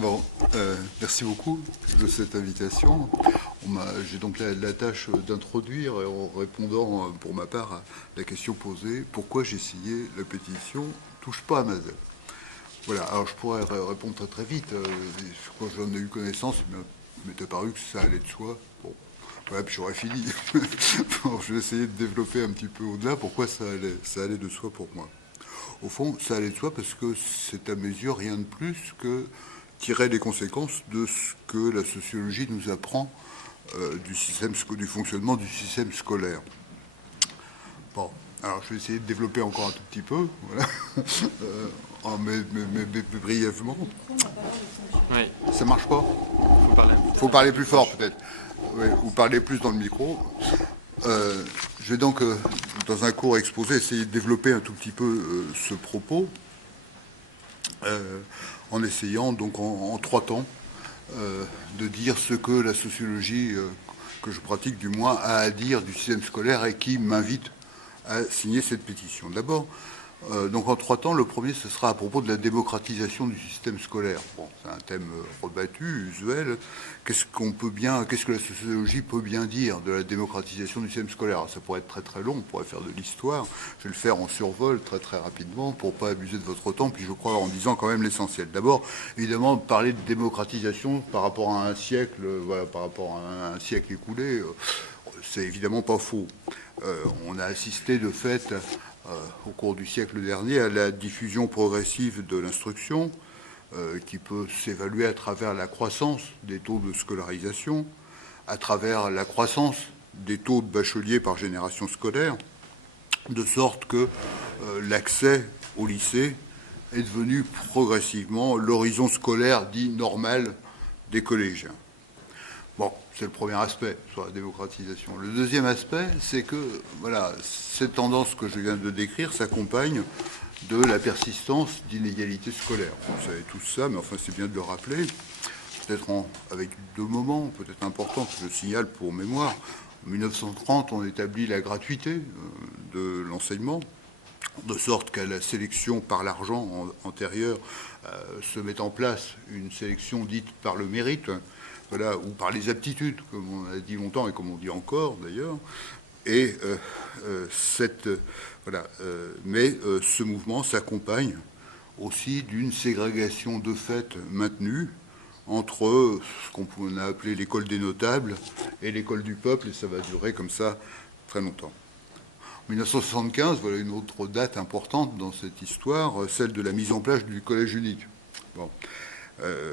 Bon, merci beaucoup de cette invitation. J'ai donc la tâche d'introduire en répondant pour ma part à la question posée pourquoi j'ai signé la pétition Touche pas à ma Z. Voilà, alors je pourrais répondre très très vite. Quand j'en ai eu connaissance, il m'est apparu que ça allait de soi. Bon, voilà, puis j'aurais fini. Bon, je vais essayer de développer un petit peu au-delà pourquoi ça allait de soi pour moi. Au fond, ça allait de soi parce que c'est à mes yeux rien de plus que tirer les conséquences de ce que la sociologie nous apprend du fonctionnement du système scolaire. Bon, alors je vais essayer de développer encore un tout petit peu, voilà, mais brièvement. Oui, Ça marche pas? faut parler, Faut parler plus fort peut-être, oui, ou parler plus dans le micro. Je vais donc, dans un court exposé, essayer de développer un tout petit peu ce propos, en essayant donc en 3 temps de dire ce que la sociologie que je pratique du moins a à dire du système scolaire et qui m'invite à signer cette pétition. D'abord, donc en 3 temps, le premier ce sera à propos de la démocratisation du système scolaire. Bon, c'est un thème rebattu, usuel. Qu'est-ce que la sociologie peut bien dire de la démocratisation du système scolaire? Alors, ça pourrait être très très long, on pourrait faire de l'histoire. Je vais le faire en survol très très rapidement pour pas abuser de votre temps, puis je crois en disant quand même l'essentiel. D'abord, évidemment, parler de démocratisation par rapport à un siècle, voilà, par rapport à un siècle écoulé, c'est évidemment pas faux. On a assisté de fait au cours du siècle dernier à la diffusion progressive de l'instruction qui peut s'évaluer à travers la croissance des taux de scolarisation, à travers la croissance des taux de bacheliers par génération scolaire, de sorte que l'accès au lycée est devenu progressivement l'horizon scolaire dit normal des collégiens. Bon, c'est le premier aspect sur la démocratisation. Le deuxième aspect, c'est que voilà, cette tendance que je viens de décrire s'accompagne de la persistance d'inégalités scolaires. Vous savez tout ça, mais enfin c'est bien de le rappeler. Peut-être avec 2 moments, peut-être importants, que je signale pour mémoire. En 1930, on établit la gratuité de l'enseignement, de sorte qu'à la sélection par l'argent antérieure se met en place une sélection dite par le mérite, voilà, ou par les aptitudes, comme on a dit longtemps et comme on dit encore d'ailleurs. Et ce mouvement s'accompagne aussi d'une ségrégation de fait maintenue entre ce qu'on a appelé l'école des notables et l'école du peuple, et ça va durer comme ça très longtemps. En 1975, voilà une autre date importante dans cette histoire, celle de la mise en place du collège unique. Bon.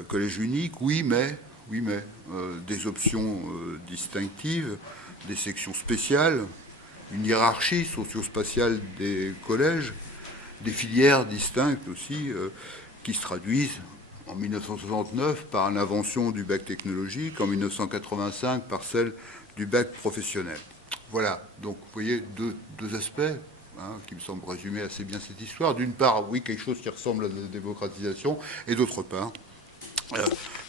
Collège unique, oui, mais des options distinctives, des sections spéciales, une hiérarchie socio-spatiale des collèges, des filières distinctes aussi, qui se traduisent en 1969 par l'invention du bac technologique, en 1985 par celle du bac professionnel. Voilà, donc vous voyez deux aspects qui me semblent résumer assez bien cette histoire. D'une part, oui, quelque chose qui ressemble à la démocratisation, et d'autre part,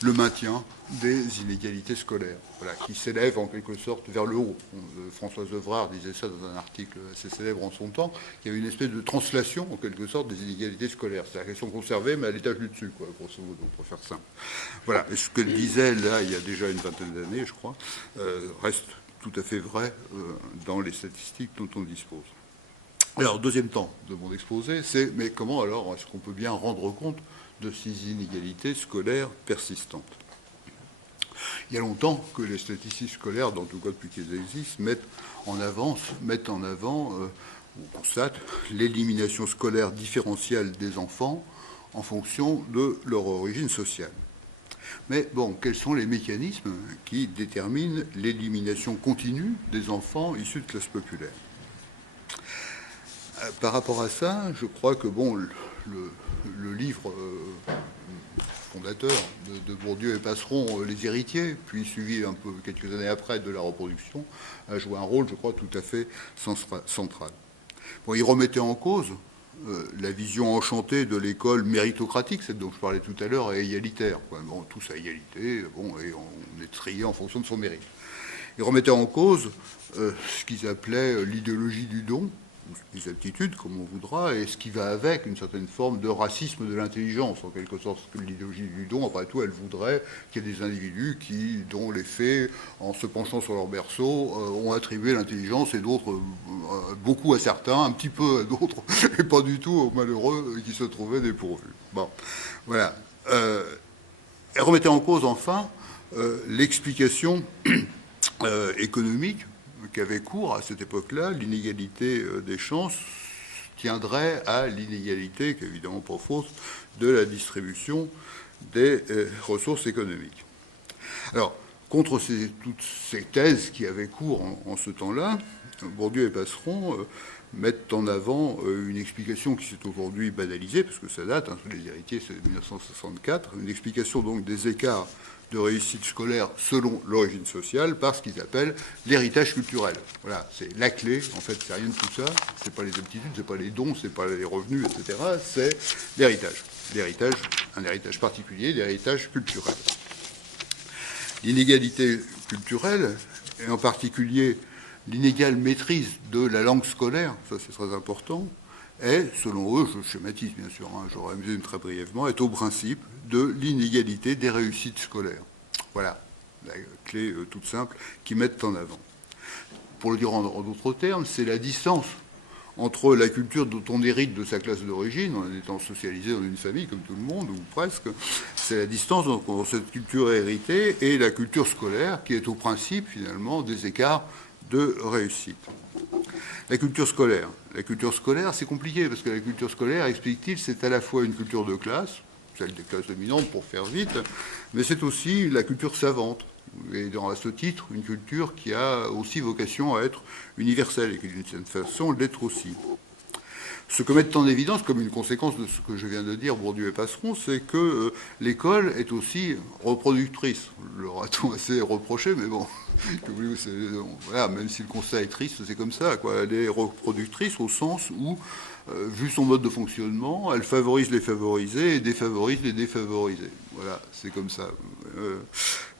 le maintien des inégalités scolaires, voilà, qui s'élèvent en quelque sorte vers le haut. Françoise Evrard disait ça dans un article assez célèbre en son temps, qu'il y avait une espèce de translation, en quelque sorte, des inégalités scolaires. C'est-à-dire qu'elles sont conservées, mais à l'étage du dessus, quoi, grosso modo, pour faire simple. Voilà, et ce qu'elle disait, là, il y a déjà une vingtaine d'années, je crois, reste tout à fait vrai dans les statistiques dont on dispose. Alors, deuxième temps de mon exposé, c'est, mais comment alors est-ce qu'on peut bien rendre compte de ces inégalités scolaires persistantes? Il y a longtemps que les statistiques scolaires, en tout cas depuis qu'elles existent, mettent en avant ou constatent l'élimination scolaire différentielle des enfants en fonction de leur origine sociale. Mais bon, quels sont les mécanismes qui déterminent l'élimination continue des enfants issus de classes populaires? Par rapport à ça, je crois que bon, le livre fondateur de Bourdieu et Passeron, Les héritiers, puis suivi un peu quelques années après de la reproduction, a joué un rôle, je crois, tout à fait central. Bon, il remettait en cause la vision enchantée de l'école méritocratique, celle dont je parlais tout à l'heure, et égalitaire. Bon, tous à égalité, bon, et on est trié en fonction de son mérite. Il remettait en cause ce qu'ils appelaient l'idéologie du don, des aptitudes, comme on voudra, et ce qui va avec une certaine forme de racisme de l'intelligence, en quelque sorte. L'idéologie du don, après tout, elle voudrait qu'il y ait des individus dont les faits, en se penchant sur leur berceau, ont attribué l'intelligence, et d'autres, beaucoup à certains, un petit peu à d'autres, et pas du tout aux malheureux qui se trouvaient dépourvus. Bon, voilà. Elle remettait en cause, enfin, l'explication économique qu'avait cours à cette époque-là. L'inégalité des chances tiendrait à l'inégalité, qui est évidemment pas fausse, de la distribution des ressources économiques. Alors, contre toutes ces thèses qui avaient cours en ce temps-là, Bourdieu et Passeron mettent en avant une explication qui s'est aujourd'hui banalisée, parce que ça date, les héritiers, c'est 1964, une explication donc des écarts de réussite scolaire selon l'origine sociale par ce qu'ils appellent l'héritage culturel. Voilà, c'est la clé, en fait, c'est rien de tout ça, c'est pas les aptitudes, c'est pas les dons, c'est pas les revenus, etc., c'est l'héritage. L'héritage, un héritage particulier, l'héritage culturel. L'inégalité culturelle, et en particulier l'inégale maîtrise de la langue scolaire, ça c'est très important, est, selon eux, je schématise bien sûr, je résume très brièvement, est au principe de l'inégalité des réussites scolaires. Voilà, la clé toute simple qu'ils mettent en avant. Pour le dire en d'autres termes, c'est la distance entre la culture dont on hérite de sa classe d'origine, en étant socialisé dans une famille comme tout le monde, ou presque, c'est la distance entre cette culture héritée et la culture scolaire, qui est au principe, finalement, des écarts de réussite. La culture scolaire, c'est compliqué, parce que la culture scolaire, explique-t-il, c'est à la fois une culture de classe, celle des classes dominantes pour faire vite, mais c'est aussi la culture savante. Et à ce titre, une culture qui a aussi vocation à être universelle, et qui d'une certaine façon l'être aussi. Ce que mettent en évidence, comme une conséquence de ce que je viens de dire, Bourdieu et Passeron, c'est que l'école est aussi reproductrice. Leur a-t-on assez reproché, mais bon, voilà, même si le constat est triste, c'est comme ça, quoi. Elle est reproductrice au sens où, vu son mode de fonctionnement, elle favorise les favorisés et défavorise les défavorisés. Voilà, c'est comme ça.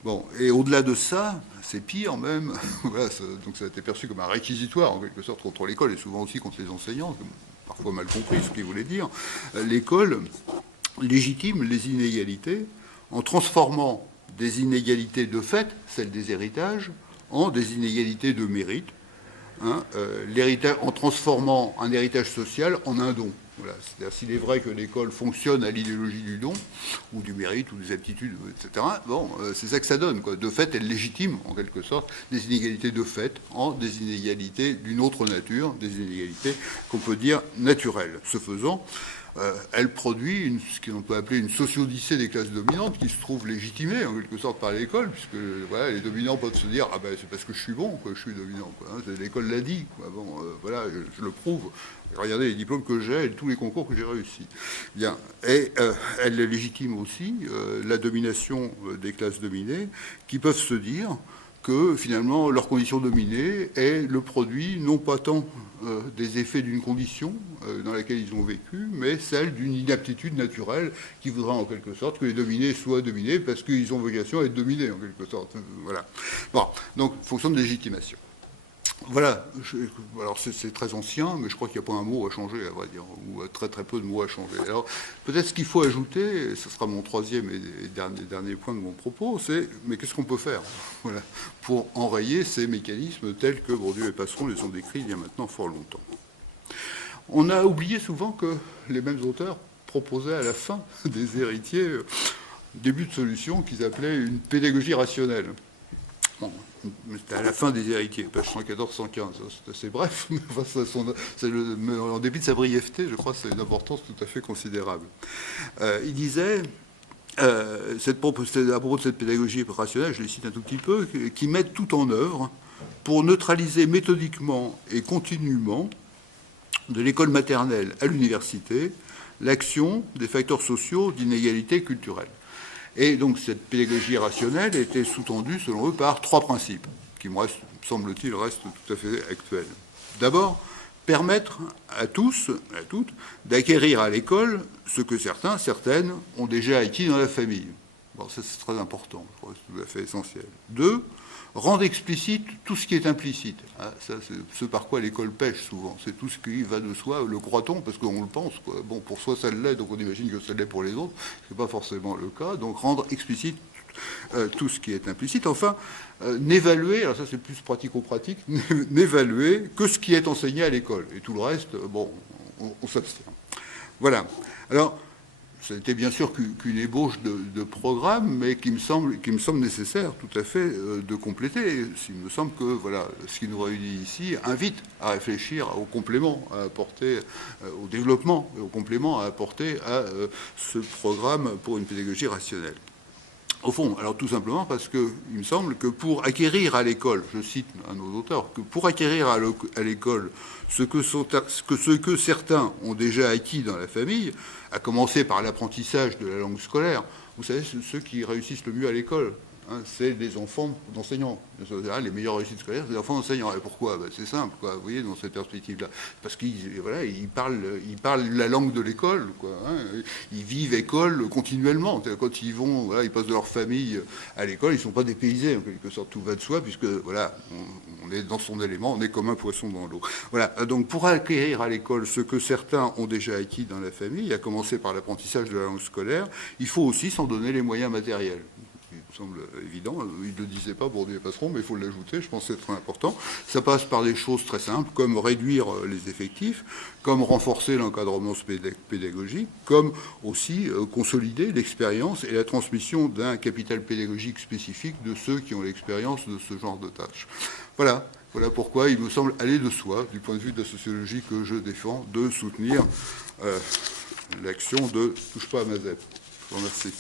Bon, et au-delà de ça, c'est pire même. Voilà, donc ça a été perçu comme un réquisitoire, en quelque sorte, contre l'école, et souvent aussi contre les enseignants, parfois mal compris ce qu'il voulait dire. L'école légitime les inégalités en transformant des inégalités de fait, celles des héritages, en des inégalités de mérite, en transformant un héritage social en un don. Voilà. C'est-à-dire, s'il est vrai que l'école fonctionne à l'idéologie du don, ou du mérite, ou des aptitudes, etc., bon, c'est ça que ça donne, quoi. De fait, elle légitime, en quelque sorte, des inégalités de fait en des inégalités d'une autre nature, des inégalités qu'on peut dire naturelles. Ce faisant, elle produit ce qu'on peut appeler une sociodicée des classes dominantes qui se trouve légitimée en quelque sorte par l'école, puisque voilà, les dominants peuvent se dire ah ben c'est parce que je suis bon que je suis dominant, quoi, hein, l'école l'a dit, quoi. Bon, voilà, je le prouve. Regardez les diplômes que j'ai et tous les concours que j'ai réussi. Bien, et elle légitime aussi la domination des classes dominées qui peuvent se dire que finalement leur condition dominée est le produit non pas tant des effets d'une condition dans laquelle ils ont vécu, mais celle d'une inaptitude naturelle qui voudra en quelque sorte que les dominés soient dominés parce qu'ils ont vocation à être dominés en quelque sorte. Voilà. Bon, donc fonction de légitimation. Voilà, alors c'est très ancien, mais je crois qu'il n'y a pas un mot à changer, à vrai dire, ou très très peu de mots à changer. Alors, peut-être ce qu'il faut ajouter, et ce sera mon troisième et dernier point de mon propos, c'est, mais qu'est-ce qu'on peut faire, voilà, pour enrayer ces mécanismes tels que Bourdieu et Passeron les ont décrits il y a maintenant fort longtemps. On a oublié souvent que les mêmes auteurs proposaient à la fin des héritiers début de solution qu'ils appelaient une pédagogie rationnelle. Bon, c'était à la fin des héritiers, page 114-115, c'est assez bref, mais enfin, en dépit de sa brièveté, je crois que c'est une importance tout à fait considérable. Il disait, à propos de cette pédagogie rationnelle, je les cite un tout petit peu, qui mettent tout en œuvre pour neutraliser méthodiquement et continuellement, de l'école maternelle à l'université, l'action des facteurs sociaux d'inégalité culturelle. Et donc cette pédagogie rationnelle était sous-tendue, selon eux, par trois principes, qui, semble-t-il, restent tout à fait actuels. D'abord, permettre à tous, à toutes, d'acquérir à l'école ce que certains, certaines, ont déjà acquis dans la famille. Alors ça, c'est très important, je crois que c'est tout à fait essentiel. 2, rendre explicite tout ce qui est implicite. Ah, ça, c'est ce par quoi l'école pêche souvent. C'est tout ce qui va de soi, le croit-on, parce qu'on le pense, quoi. Bon, pour soi, ça l'est, donc on imagine que ça l'est pour les autres. Ce n'est pas forcément le cas. Donc rendre explicite tout ce qui est implicite. Enfin, n'évaluer, alors ça c'est plus pratico-pratique, n'évaluer que ce qui est enseigné à l'école. Et tout le reste, bon, on s'abstient. Voilà. Alors, ça n'était bien sûr qu'une ébauche de programme, mais qui me semble nécessaire tout à fait de compléter. Il me semble que voilà, ce qui nous réunit ici invite à réfléchir aux compléments à apporter, au développement et aux compléments à apporter à ce programme pour une pédagogie rationnelle. Au fond, alors tout simplement parce qu'il me semble que pour acquérir à l'école, je cite un de nos auteurs, que pour acquérir à l'école ce que certains ont déjà acquis dans la famille, à commencer par l'apprentissage de la langue scolaire, vous savez, ceux qui réussissent le mieux à l'école, hein, c'est des enfants d'enseignants. Les meilleures réussites scolaires, c'est des enfants d'enseignants. Et pourquoi? Ben, c'est simple, quoi, vous voyez, dans cette perspective-là. Parce qu'ils voilà, ils parlent la langue de l'école, quoi, hein. Ils vivent école continuellement. Quand ils vont, voilà, ils passent de leur famille à l'école, ils ne sont pas dépaysés, en quelque sorte, tout va de soi, puisque voilà, on est dans son élément, on est comme un poisson dans l'eau. Voilà, donc pour acquérir à l'école ce que certains ont déjà acquis dans la famille, à commencer par l'apprentissage de la langue scolaire, il faut aussi s'en donner les moyens matériels. Il me semble évident, il ne le disait pas Bourdieu et Passeron, mais il faut l'ajouter, je pense que c'est très important. Ça passe par des choses très simples, comme réduire les effectifs, comme renforcer l'encadrement pédagogique, comme aussi consolider l'expérience et la transmission d'un capital pédagogique spécifique de ceux qui ont l'expérience de ce genre de tâches. Voilà pourquoi il me semble aller de soi, du point de vue de la sociologie que je défends, de soutenir l'action de « touche pas à ma ZEP ». Je vous remercie.